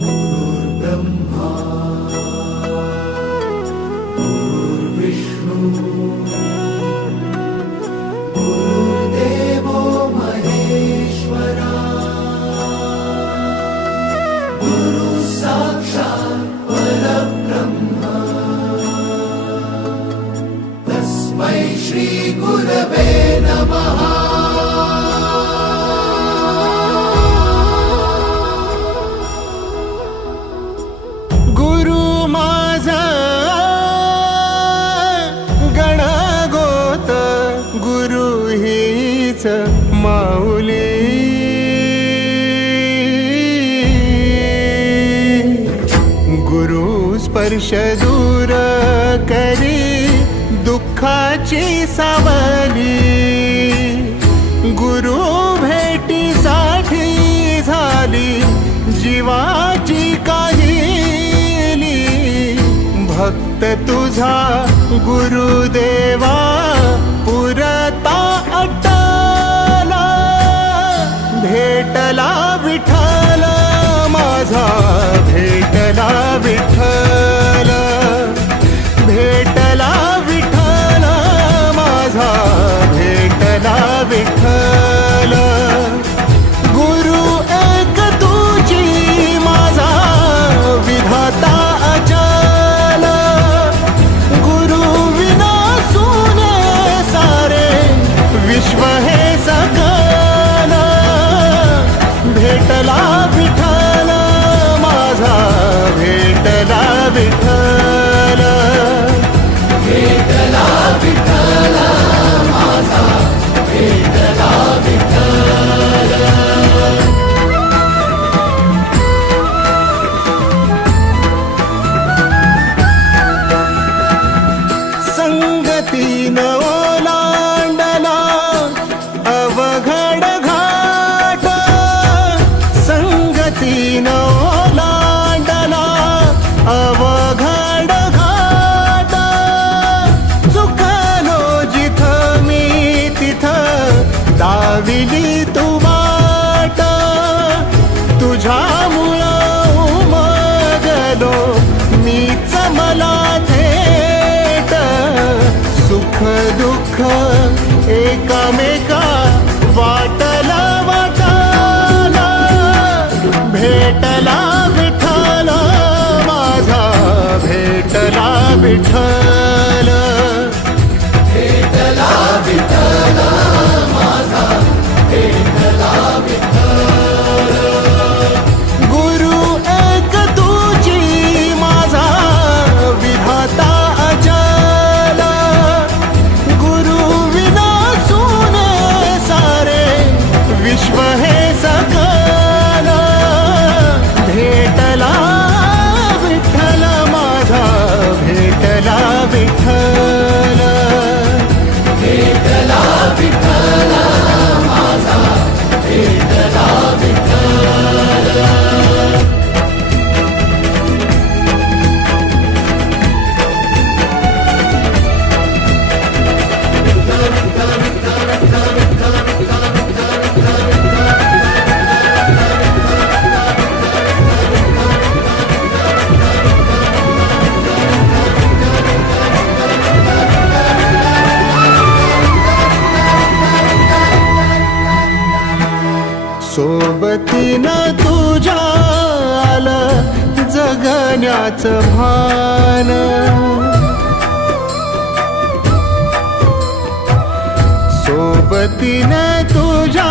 गुरुर्ब्रह्मा गुरुर्विष्णू गुरुर्देवो महेश्वरा गुरु साक्षात् परब्रह्म तस्मै श्री गुरवे नमः। माऊली गुरु स्पर्श दूर करी दुःखाची सावली, गुरु भेटीसाठी झाली जीवाची काहिली। भक्त तुझा गुरुदेवा पुरता अट्टला, भेटला विठ्ठल माझा, भेटला विठ्ठल, भेटला विठ्ठल माझा, भेटला विठ्ठल। गुरु एक तुझी माझा विधाता अचल, गुरु विना सुने सारे विश्व हे सकल। भेटला विठ्ठल माझा, भेटला विठ्ठल, भेटला विठ्ठल माझा, भेटला विठ्ठल। संगतीनं ओलांडला अवघड घाट, संगतीनं ओलांडला अवघड घाट। चुकलो जिथं मी तिथं दाविली तू वाट, तुझ्यामुळं उमगलो मीच मला थेट। सुख दुःख एकामेका वाटला वाटाला, भेटला विठ्ठल माझा, भेटला विठ्ठल, भेटला विठ्ठल माझा, भेटला विठ्ठल। गुरु एक तुझी माझा विधाता अचल, गुरु विना सुने सारे विश्व हे सकल। भेटला विठ्ठल माझा, भेटला विठ्ठल, भेटला विठ्ठल माझा, भेटला विठ्ठल। सोबतीनं तुझ्या आलं जगण्याचं भान, सोबतीनं तुझ्या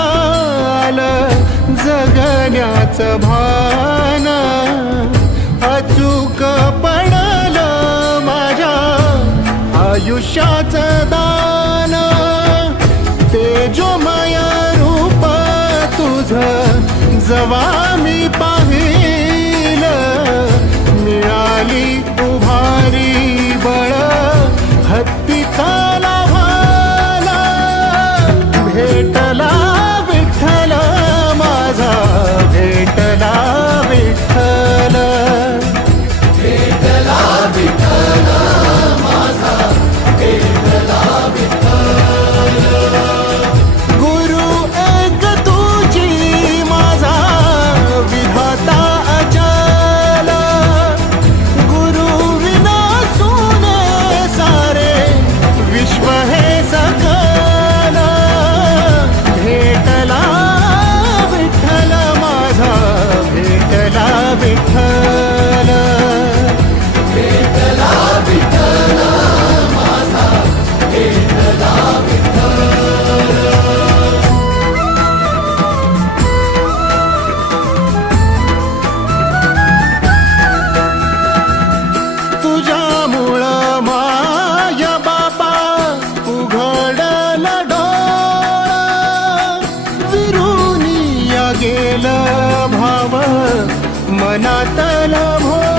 आलं जगण्याचं भान। अचूक पडलं माझ्या आयुष्याचं दान, तेजोमय रूप तुझं जवा मी पाहिलं, मिळाली उभारी बळ हत्तीचा लाभाला। भेटला विठ्ठल माझा, भेटला विठ्ठल, भेटला विठ्ठल माझा, भेटला विठ्ठल। मनातला भोळा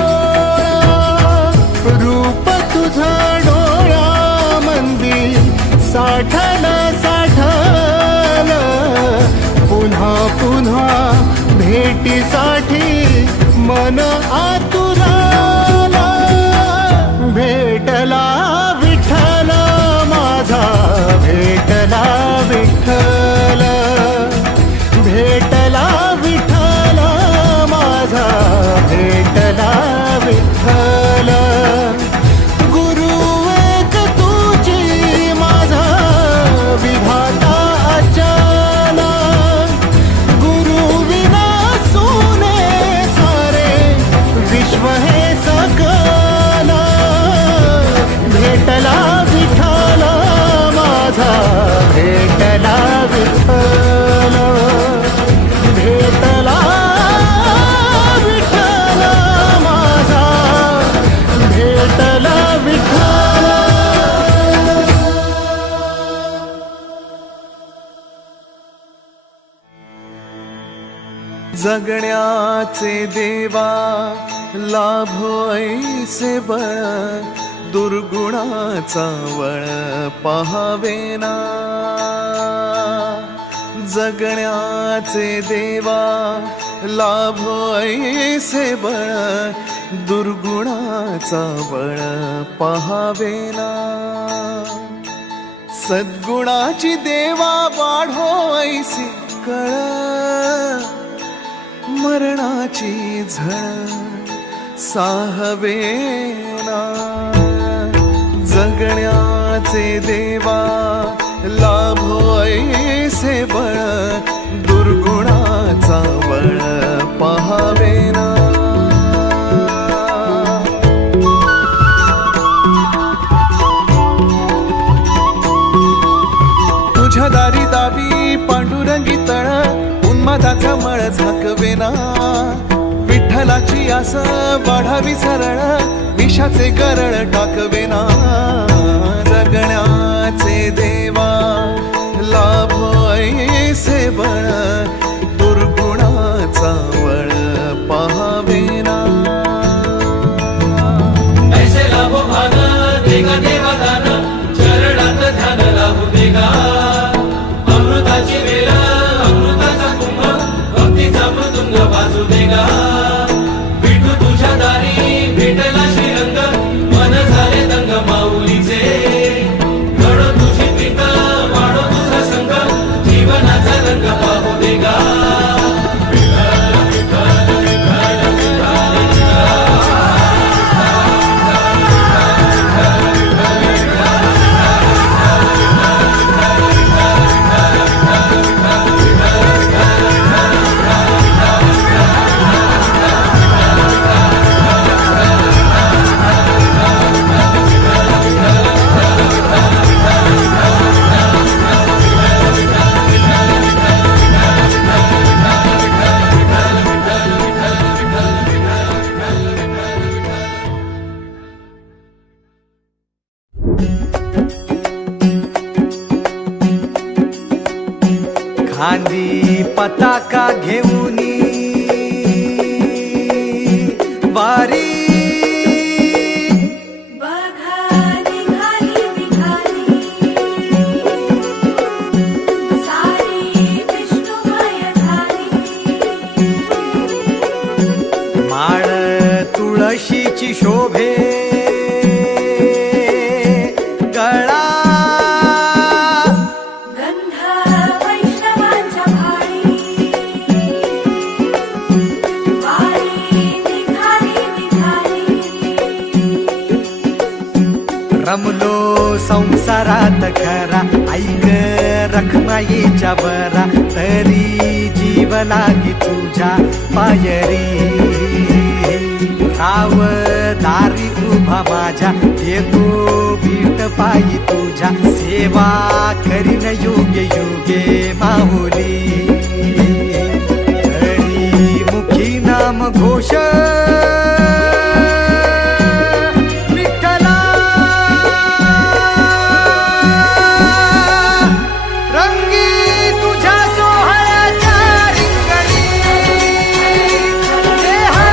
रूप तुझं डोळ्यामंदी साठल साठल पुन्हा पुन्हा भेटीसाठी मन आतुराला भेटला विठ्ठल माझा भेटला विठ्ठल भेटला विठ्ठल माझा भेटला विठ्ठल गुरु एक तुझी माझा विधाता अचानक गुरु विना सोने सारे विश्व हे सकल भेटला विठ्ठल माझा भेटला विठ्ठल भेटला विठ्ठल माझा भेटला विठ्ठल जगण्याचे देवा लाभो ऐसे बळ दुर्गुणाचा वळ पहावेना जगण्याचे देवा लाभो ऐसे बळ दुर्गुणाचा बळ पहावेना सद्गुणाची देवा वाढो ऐसी कळ मरणाची झळ साहवेना जगण्याचे देवा लाभो ऐसे बळ दुर्गुणाचा बळ पहावेना तुझ्या दारी दावी पांडुरंगी तळ उन्मादाचा मळ झाकवेना विठ्ठलाची आस वाढावी सरळ विषाचे गरळ टाकवेना जगण्याचे देवा लाभो ऐसे बळ दुर्गुणाचा वळ पहावेना ऐसे लाभो भान देगा देवा दान चरणात ध्यान लाभू देगा अमृताची वेळ अमृताचा कुंभ भक्तीचा मृदुंग वाजू देगा विठू तुझ्या दारी भेटला श्रीरंग मन झाले दंग माऊलीचे घडो तुझी प्रीत वाढो तुझा संग जीवनाचा रंग पाहू देगा खांदी पताका घेऊनी वारी बघा निघाली निघाली सारी विष्णुमय झाली माळ तुळशीची शोभे गळा गंध वैष्णवांच्या भाळी वारी निघाली निघाली रमलो संसारात खरा ऐक रखमाईच्या बरा तरी जीव लागी तुझ्या पायरी राव दारी उभा माझ्या येतो बीट पायी तुझ्या सेवा करीन योग्य योगे माहुली हरी मुखी नाम घोष विठ्ठला रंगी तुझ्या सोहळ्याच्या रिंगणी देहा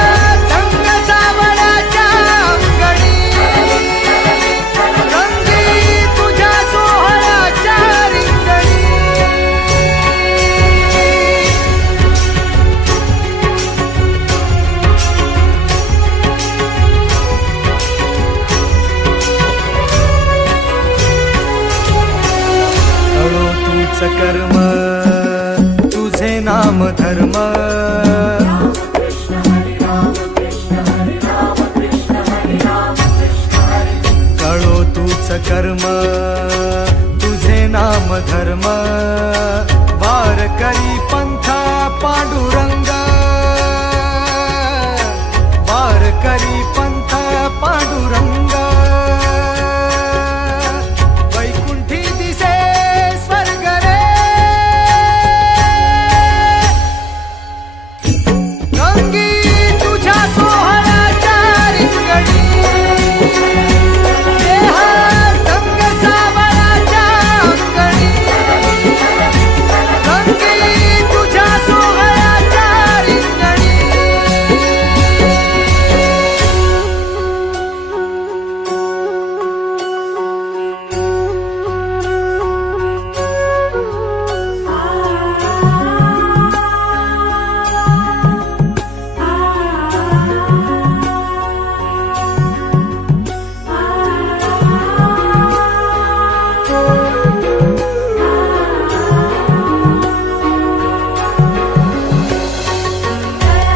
नाम धर्म राम कृष्ण हरे राम कृष्ण हरे राम कृष्ण हरे राम कृष्ण हरे कळो तूच कर्म तुझे नाम धर्म वार करी पंथा पांडुरंग वार करी पंथा पांडुरंग वैकुंठी दिसे स्वर्ग रे रंगी तुझ्या सोहळ्याच्या रिंगणी रंग सावळाच्या अंगणी रंगी तुझ्या सोहळ्याच्या रिंगणी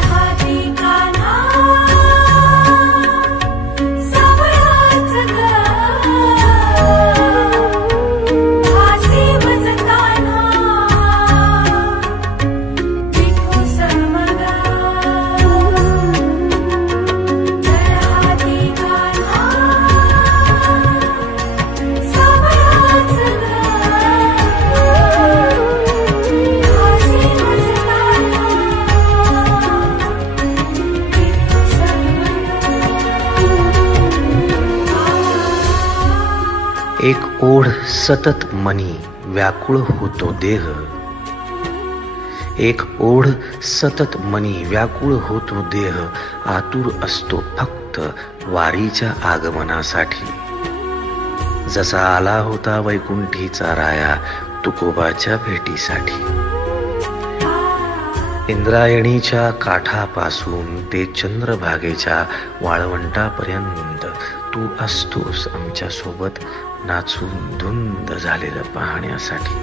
हाती कान्हा सावळाच ग हासी वज कान्हा विठू समग हाती कान्हा सावळाच ग हासी वज कान्हा एक ओढ सतत मनी व्याकुळ होतो देह एक ओढ सतत मनी व्याकुळ होतो देह आतुर असतो फक्त वारीच्या आगमनासाठी जसा आला होता वैकुंठीचा राया तुकोबाच्या भेटीसाठी इंद्रायणीच्या काठापासून ते चंद्रभागेच्या वाळवंटापर्यंत तू असतोस आमच्या सोबत नाचून धुंद झालेलं पाहण्यासाठी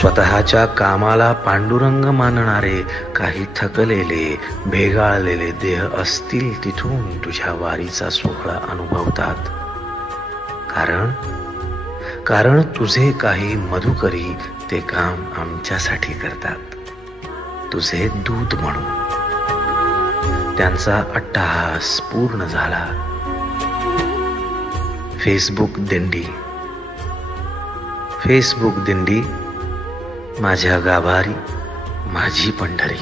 स्वतःच्या कामाला पांडुरंग मानणारे काही थकलेले भेगाळलेले देह असतील तिथून तुझ्या वारीचा सोहळा अनुभवतात कारण तुझे काही मधुकरी ते काम आमच्यासाठी करतात तुझे दूत म्हणून त्यांचा अट्टहास पूर्ण झाला फेसबुक दिंडी माझ्या गाभारी माझी पंढरी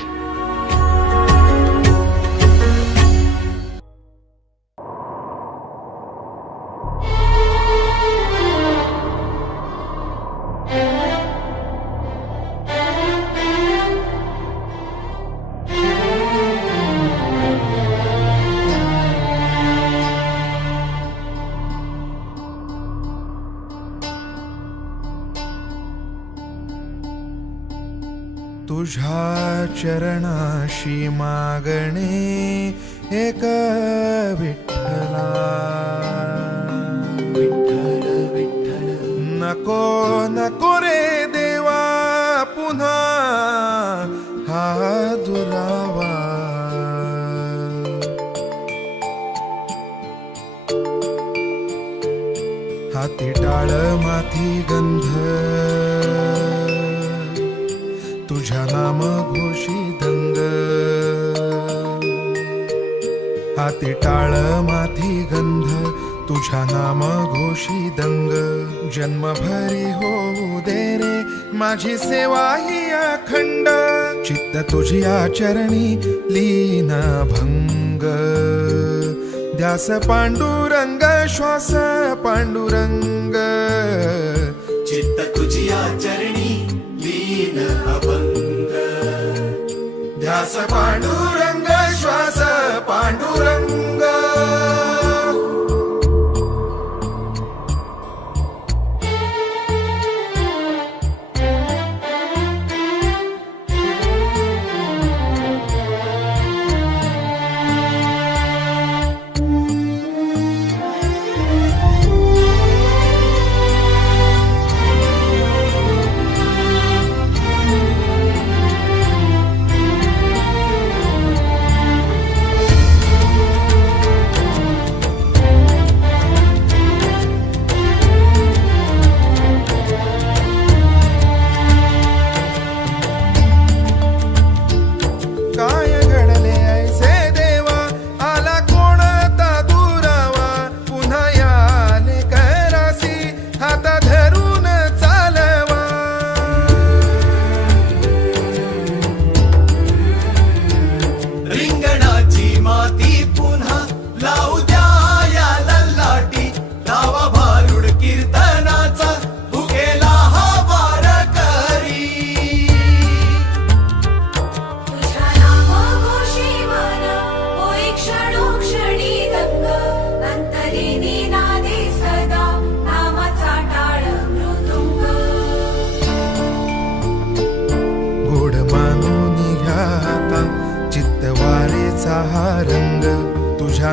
तुझ्या चरणाशी मागणे एक विठ्ठला विठ्ठल विठ्ठल नको नको रे देवा पुन्हा हा दुरावा हाती टाळ माथी गंध तुझ्या नाम घोषी दंग हाती टाळ माथी गंध तुझ्या नाम घोषी दंग जन्मभरी होऊ दे रे माझी सेवा ही अखंड चित्त तुझ्या चरणी लीन भंग ध्यास पांडुरंग श्वास पांडुरंग चित्त तुझिया चरणी लीन अभंग ध्यास पांडुरंग श्वास पांडुरंग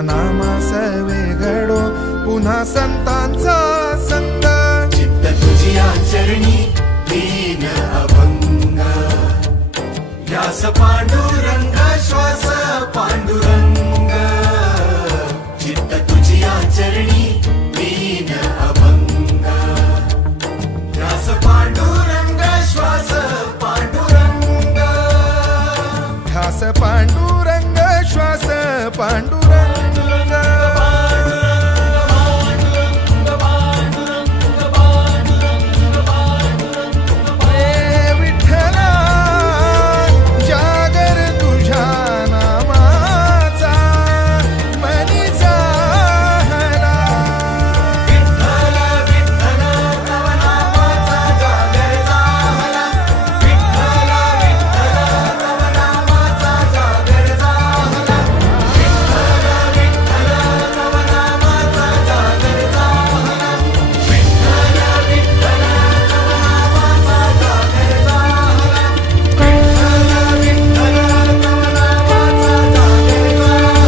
तुझ्या नामास वेघडो पुन्हा संतांचा संग चित्त तुझी आचरणी लीन अभंग ध्यास पांडुरंग श्वास पांडुरंग चित्त तुझी आचरणी लीन अभंग ध्यास पांडुरंग श्वास पांडुरंग ध्यास पांडुरंग श्वास पांडुरंग हे विठ्ठला जागर तुझ्या नामाचा मनी झाला विठ्ठल विठ्ठल तव नामाचा जागर झाला विठ्ठल विठ्ठल तव नामाचा जागर झाला विठ्ठल विठ्ठल तव नामाचा जागर झाला विठ्ठल विठ्ठल तव नामाचा जागर झाला विठ्ठल विठ्ठल तव नामाचा जागर झाला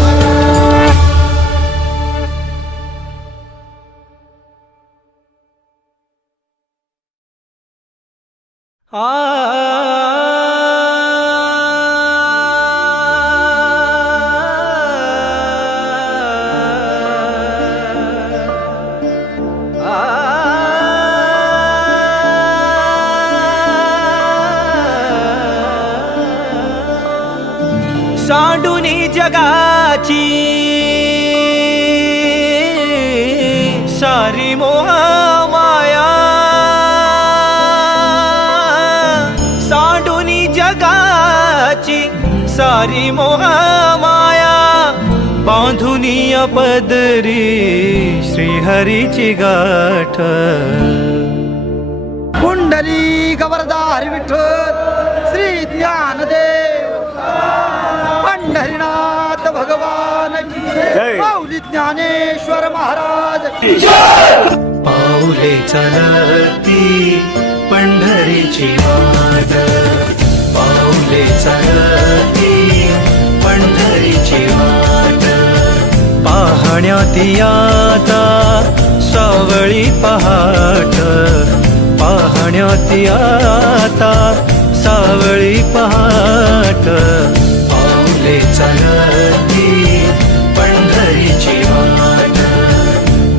सांडूनी जगाची सारी मोह माया सांडूनी जगाची सारी मोह माया बांधुनी पदरी श्रीहरीची गाठ पुंडली गवरदार विठ्ठल श्री ज्ञानदेव पंढरीनाथ भगवान की माऊली ज्ञानेश्वर महाराज की पाऊले चालती पंढरीची वाट पाऊले चालती पंढरीची वाट पाहण्यात आता सावळी पहाट पाहण्यात आता सावळी पहाट पाऊले चालती पंढरीची वाट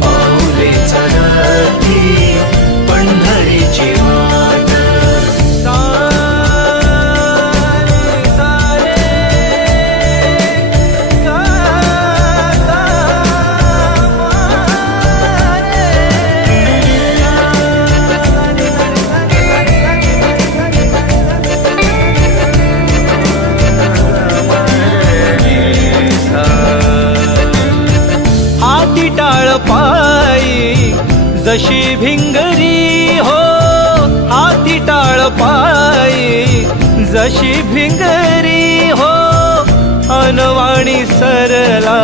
पाऊले चालती पंढरीची वाट हाती टाळ पायी जशी भिंगरी हो हाती टाळ पायी जशी भिंगरी हो अनवाणी सरला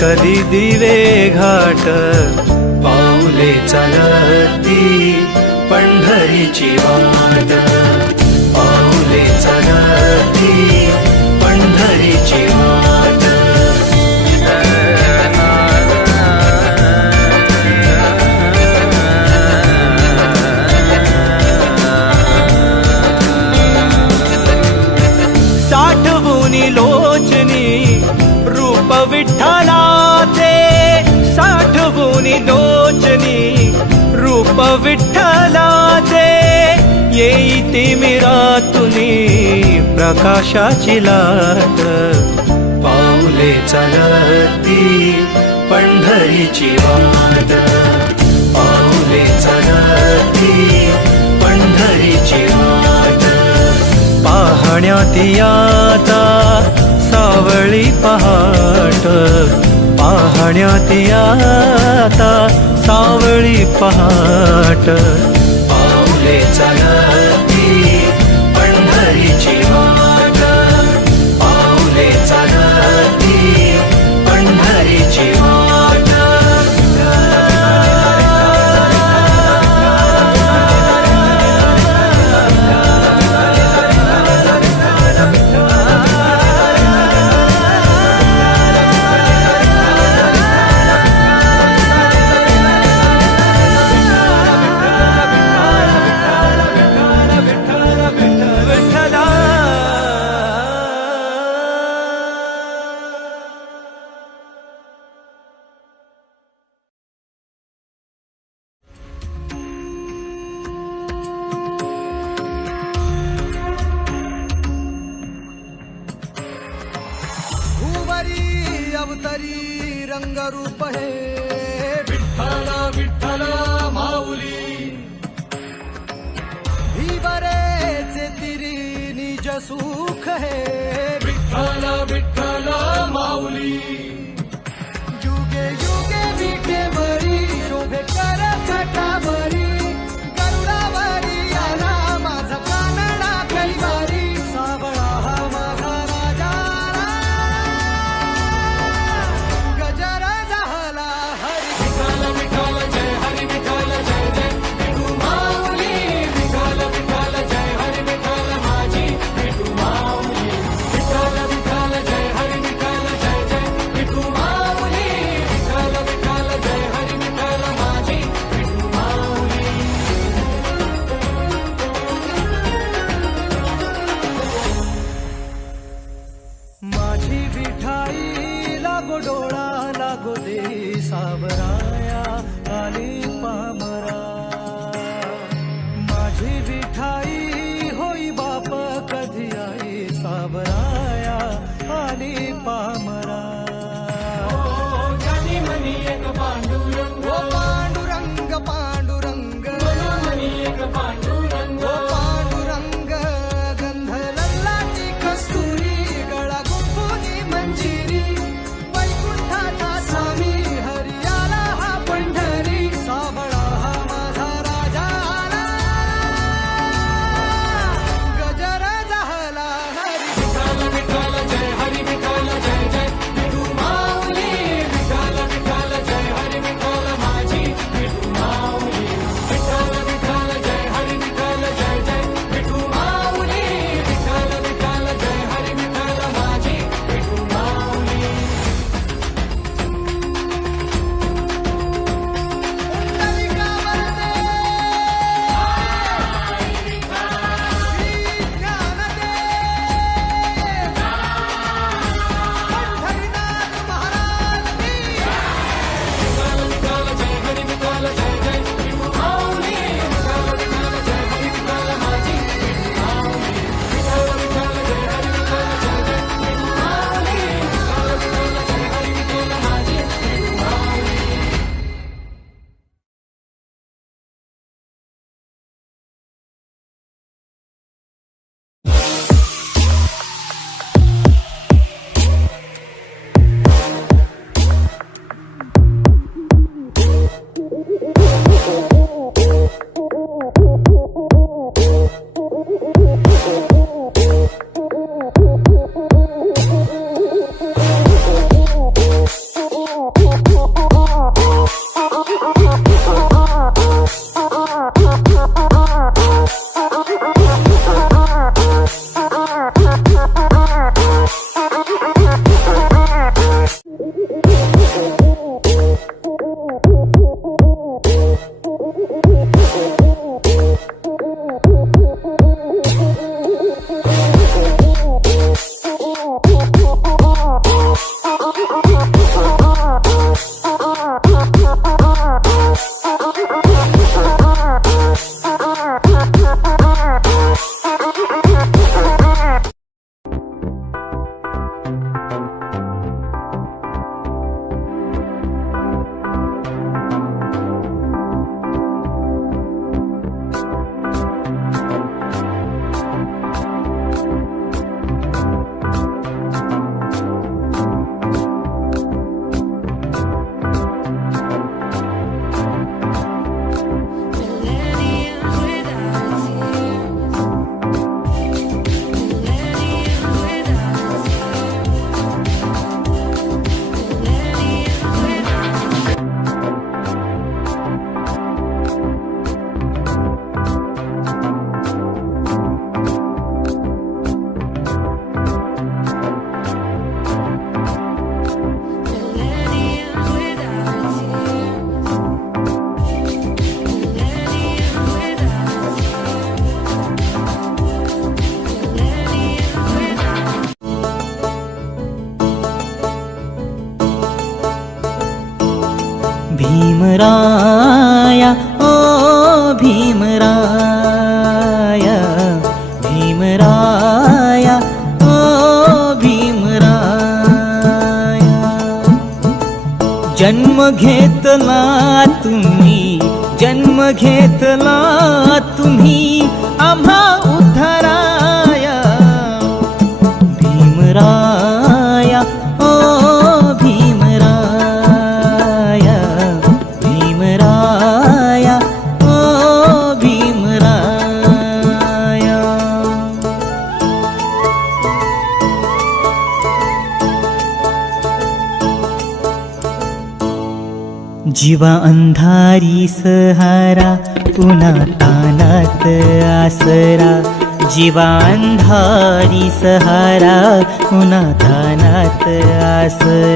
कधी दिवे घाट पाऊले चालती पंढरीची वाट पाऊले चालती पंढरीची वाट साठवूनी लोचनी रूप विठ्ठलाचे साठवूनी लोचनी रूप विठ्ठलाचे येई तिमिरातुनी प्रकाशाची लाट पाऊले चालती पंढरीची वाट पाऊले चालती पंढरीची वाट पाहण्यात आता सावळी पहाट पाहण्यात आता सावळी पहाट पाऊले चालती पंढरीची वाट पाऊले चालती पंढरीची वाट तरी रंगरूप हे विठ्ठल विठ्ठल माऊली ही बरेचे तिरी निज सुख हे विठ्ठल विठ्ठल माऊली युगे युगे विटेवरी शोभे कर छटावरी गरुडावरी आला माझा कानडा कैवारी सावळा हा माझा राजा गजर झाला हरी विठ्ठल विठ्ठल जय हरी विठ्ठल जय जय विठू माऊली विठ्ठल विठ्ठल जय हरी विठ्ठल माझी विठू माऊली विठ्ठल विठ्ठल जय हरी विठ्ठल जय जय विठू माऊली विठ्ठल विठ्ठल जय हरी विठ्ठल माझी विठू माऊली माझी विठाई लागो डोळा लागो दे सावराया आली पामरा माझी विठाई होई बाप कधी आई सावराया आली पामरा ज्ञानी मनी एक पांडुरंग ओ पांडुरंग पांडुरंग मनी एक पांडुरंग ओ पांडुरंग गंध लल्लाची कस्तुरी गळा गुंफुनी मंजिरी वैकुंठाचा स्वामी हरियाला हा पंढरी सावळा हा माझा राजा आला गजर झाला हरी विठ्ठल विठ्ठल जय हरी विठ्ठल जय जय विठू माऊली विठ्ठल विठ्ठल जय हरी विठ्ठल माझी विठू माऊली विठ्ठल विठ्ठल जय हरी विठ्ठल जय जय विठू माऊली विठ्ठल विठ्ठल जय हरी विठ्ठल माझी विठू माऊली पुंडलिका वरदे श्री ज्ञानदेव पंढरीनाथ महाराज की विठ्ठल विठ्ठल जय हरी विठ्ठल जय जय विठू माऊली विठ्ठल विठ्ठल जय हरी विठ्ठल माझी विठू माऊली विठ्ठल विठ्ठल जय हरी विठ्ठल जय जय विठू माऊली विठ्ठल विठ्ठल जय हरी विठ्ठल माझी विठू माऊली भीमराया ओ भीमराया भीमराया ओ भीमराया जन्म घेतला तुम्ही, जन्म घेतला तुम्ही आम्हा उद्धाराया भीमराया ओ भीमराया, भीमराया ओ भीमराया. जीवा अंधारी सहारा पुन्हा तानात आसरा, जीवा अंधारी सहारा पुन्हा तानात आसरा.